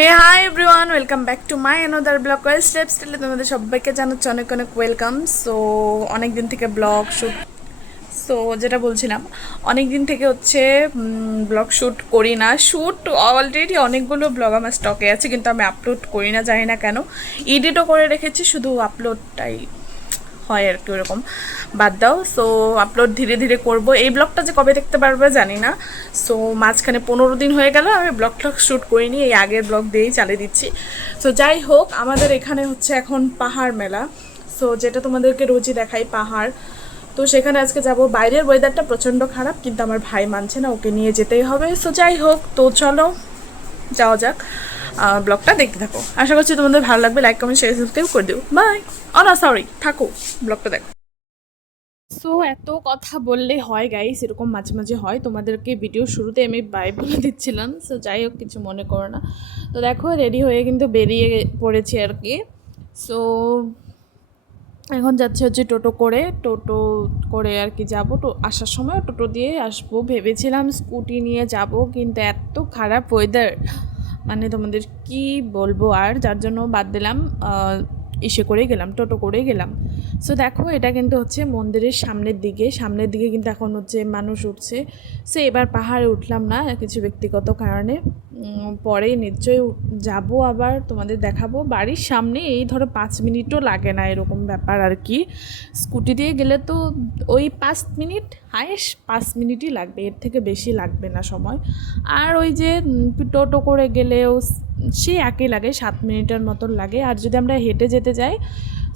Hey hi everyone, welcome back to my another blog well step স্টাইলে তোমাদের সবাইকে জানাচ্ছি অনেক অনেক ওয়েলকাম। সো অনেক দিন থেকে ব্লগ শ্যুট, সো যেটা বলছিলাম অনেক দিন থেকে হচ্ছে ব্লগ শ্যুট করি না। শ্যুট অলরেডি অনেকগুলো ব্লগ আমার স্টকে আছে, কিন্তু আমি আপলোড করি না, জানি না কেন। এডিটও করে রেখেছি, শুধু আপলোডটাই হয় আর কি ওরকম। বাদ দাও। সো আপলোড ধীরে ধীরে করব। এই ব্লগটা যে কবে দেখতে পারবে জানি না। সো মাঝখানে 15 দিন হয়ে গেল আমি ব্লগ টক শ্যুট করিনি, এই আগের ব্লগ দিয়েই চালিয়ে দিচ্ছি। সো যাই হোক, আমাদের এখানে হচ্ছে এখন পাহাড় মেলা। সো যেটা তোমাদেরকে রোজই দেখাই পাহাড়, তো সেখানে আজকে যাব। বাইরের ওয়েদারটা প্রচণ্ড খারাপ, কিন্তু আমার ভাই মানছে না, ওকে নিয়ে যেতেই হবে। সো যাই হোক, তো চলো যাওয়া যাক। ব্লগটা দেখতে থাকো, আশা করছি তোমাদের ভালো লাগবে। লাইক কমেন্ট শেয়ার সাবস্ক্রাইব করে দিও। বাই। ও না, সরি, থাকো, ব্লগটা দেখো। সো এত কথা বললে হয় গাইস, এরকম মাঝে মাঝে হয়। তোমাদেরকে ভিডিও শুরুতে আমি বাই বলে দিচ্ছিলাম। সো যাই হোক, কিছু মনে করো না। তো দেখো, রেডি হয়ে কিন্তু বেরিয়ে পড়েছি আর কি। সো এখন যাচ্ছে হচ্ছে টোটো করে, আর কি যাবো। তো আসার সময় টোটো দিয়ে আসবো ভেবেছিলাম, স্কুটি নিয়ে যাব, কিন্তু এত খারাপ ওয়েদার, মানে তোমাদের কি বলবো আর, যার জন্য বাদ দিলাম। ইসে করেই গেলাম, টোটো করেই গেলাম। সো দেখো, এটা কিন্তু হচ্ছে মন্দিরের সামনের দিকে কিন্তু এখন হচ্ছে মানুষ উঠছে। সো এবার পাহাড়ে উঠলাম না কিছু ব্যক্তিগত কারণে, পরে নিশ্চয়ই যাব, আবার তোমাদের দেখাবো। বাড়ির সামনে, এই ধরো 5 মিনিটও লাগে না, এরকম ব্যাপার আর কি। স্কুটি দিয়ে গেলে তো ওই 5 মিনিট, হায়েস্ট 5 মিনিটই লাগবে, এর থেকে বেশি লাগবে না সময়। আর ওই যে টোটো করে গেলেও সে একই লাগে, 7 মিনিটের মতন লাগে। আর যদি আমরা হেঁটে যেতে যাই,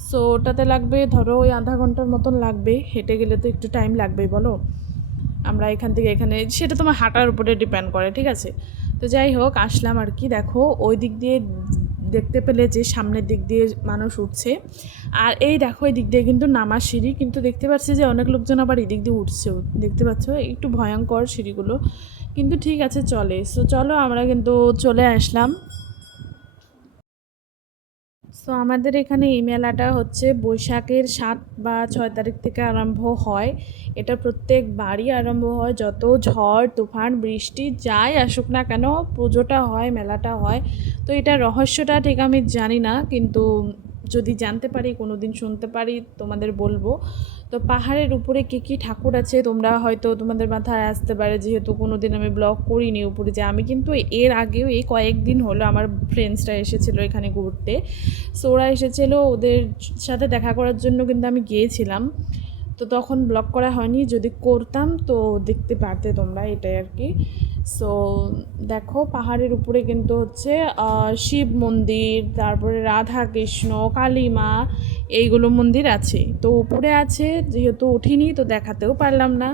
সো ওটাতে লাগবে ধরো ওই আধা ঘন্টার মতন লাগবে। হেঁটে গেলে তো একটু টাইম লাগবেই, বলো। আমরা এখান থেকে এখানে, সেটা তোমার হাঁটার উপরে ডিপেন্ড করে, ঠিক আছে। তো যাই হোক, আসলাম আর কি। দেখো, ওই দিক দিয়ে দেখতে পেলে যে সামনের দিক দিয়ে মানুষ উঠছে, আর এই দেখো এই দিক দিয়ে কিন্তু নামার সিঁড়ি, কিন্তু দেখতে পাচ্ছি যে অনেক লোকজন আবার এই দিক দিয়ে উঠছেও, দেখতে পাচ্ছ, একটু ভয়ঙ্কর সিঁড়িগুলো, কিন্তু ঠিক আছে, চলে। সো চলো, আমরা কিন্তু চলে আসলাম। সো আমাদের এখানে এই মেলাটা হচ্ছে বৈশাখের 7 বা 6 তারিখ থেকে আরম্ভ হয়। এটা প্রত্যেক বাড়ি আরম্ভ হয়, যত ঝড় তুফান বৃষ্টি যাই আসুক না কেন, পুজোটা হয়, মেলাটা হয়। তো এটা রহস্যটা ঠিক আমি জানি না, কিন্তু যদি জানতে পারি, কোনো দিন শুনতে পারি, তোমাদের বলবো। তো পাহাড়ের উপরে কী কী ঠাকুর আছে তোমরা হয়তো তোমাদের মাথায় আসতে পারে, যেহেতু কোনো দিন আমি ব্লগ করিনি উপরে, যে আমি কিন্তু এর আগেও এই কয়েকদিন হলো আমার ফ্রেন্ডসরা এসেছিলো এখানে ঘুরতে। সো ওরা এসেছিলো, ওদের সাথে দেখা করার জন্য কিন্তু আমি গিয়েছিলাম। তো তখন ব্লগ করা হয়নি, যদি করতাম তো দেখতে পারতে তোমরা, এটাই আর কি। সো দেখো, পাহাড়ের উপরে কিন্তু হচ্ছে শিব মন্দির, তারপরে রাধা কৃষ্ণ, কালী মা, এইগুলো মন্দির আছে। তো উপরে আছে, যেহেতু উঠিনি তো দেখাতেও পারলাম না।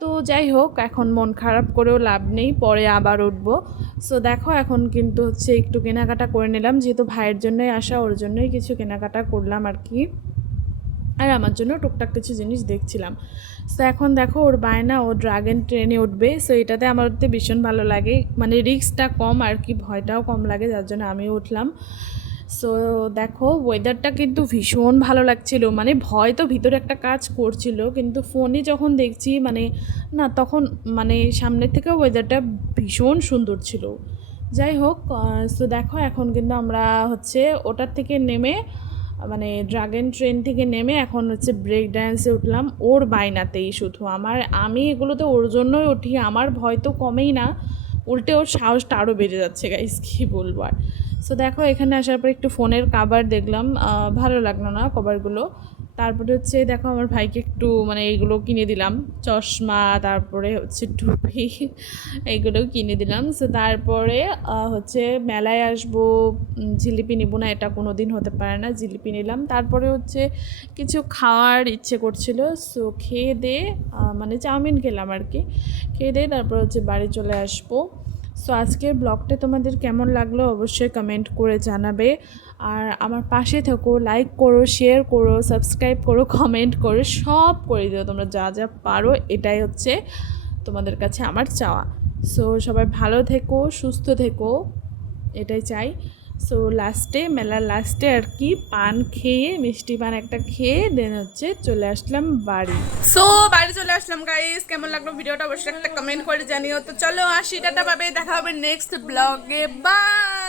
তো যাই হোক, এখন মন খারাপ করেও লাভ নেই, পরে আবার উঠবো। সো দেখো, এখন কিন্তু হচ্ছে একটু কেনাকাটা করে নিলাম, যেহেতু ভাইয়ের জন্যই আসা, ওর জন্যই কিছু কেনাকাটা করলাম আর কি। আর আমার জন্য টুকটাক কিছু জিনিস দেখছিলাম। সো এখন দেখো, ওর বায়না, ও ড্রাগন ট্রেনে উঠবে। সো এটাতে আমার উঠতে ভীষণ ভালো লাগে, মানে রিস্কটা কম আর কি, ভয়টাও কম লাগে, যার জন্য আমিও উঠলাম। সো দেখো, ওয়েদারটা কিন্তু ভীষণ ভালো লাগছিল, মানে ভয় তো ভিতরে একটা কাজ করছিল, কিন্তু ফোনে যখন দেখছি মানে না, তখন মানে সামনের থেকে ওয়েদারটা ভীষণ সুন্দর ছিল। যাই হোক, সো দেখো, এখন কিন্তু আমরা হচ্ছে ওটার থেকে নেমে, মানে ড্রাগন ট্রেন থেকে নেমে এখন হচ্ছে ব্রেক ড্যান্সে উঠলাম, ওর বায়নাতেই শুধু। আমি এগুলোতে ওর জন্যই উঠি, আমার ভয় তো কমেই না, উল্টে ওর সাহসটা আরও বেড়ে যাচ্ছে গাইস, কী বলবো আর। সো দেখো, এখানে আসার পর একটু ফোনের কভার দেখলাম, ভালো লাগলো না কভারগুলো। তারপরে হচ্ছে দেখো, আমার ভাইকে একটু মানে এইগুলো কিনে দিলাম, চশমা, তারপরে হচ্ছে টুপি, এইগুলোও কিনে দিলাম। সো তারপরে হচ্ছে মেলায় আসবো, জিলিপি নেবো না, এটা কোনো দিন হতে পারে না, জিলিপি নিলাম। তারপরে হচ্ছে কিছু খাওয়ার ইচ্ছে করছিল, সো খেয়ে দিয়ে মানে চাউমিন খেলাম আর কি। খেয়ে দিয়ে তারপর হচ্ছে বাড়ি চলে আসবো। সো আজকের ব্লগটা তোমাদের কেমন লাগলো অবশ্যই কমেন্ট করে জানাবে। আর আমার পাশে থেকো, লাইক করো, শেয়ার করো, সাবস্ক্রাইব করো, কমেন্ট করো, সব করে দিও তোমরা, যা যা পারো। এটাই হচ্ছে তোমাদের কাছে আমার চাওয়া। সো সবাই ভালো থেকো, সুস্থ থেকো, এটাই চাই। সো লাস্টে, মেলার লাস্টে আর কি, পান খেয়ে, মিষ্টি পান একটা খেয়ে দেন হচ্ছে চলে আসলাম বাড়ি। সো বাড়ি চলে আসলাম গাইস, কেমন লাগলো ভিডিওটা অবশ্যই একটা কমেন্ট করে জানিও। তো চলো আসি, টাটা, পাবে, দেখা হবে নেক্সট ব্লগে, বাই।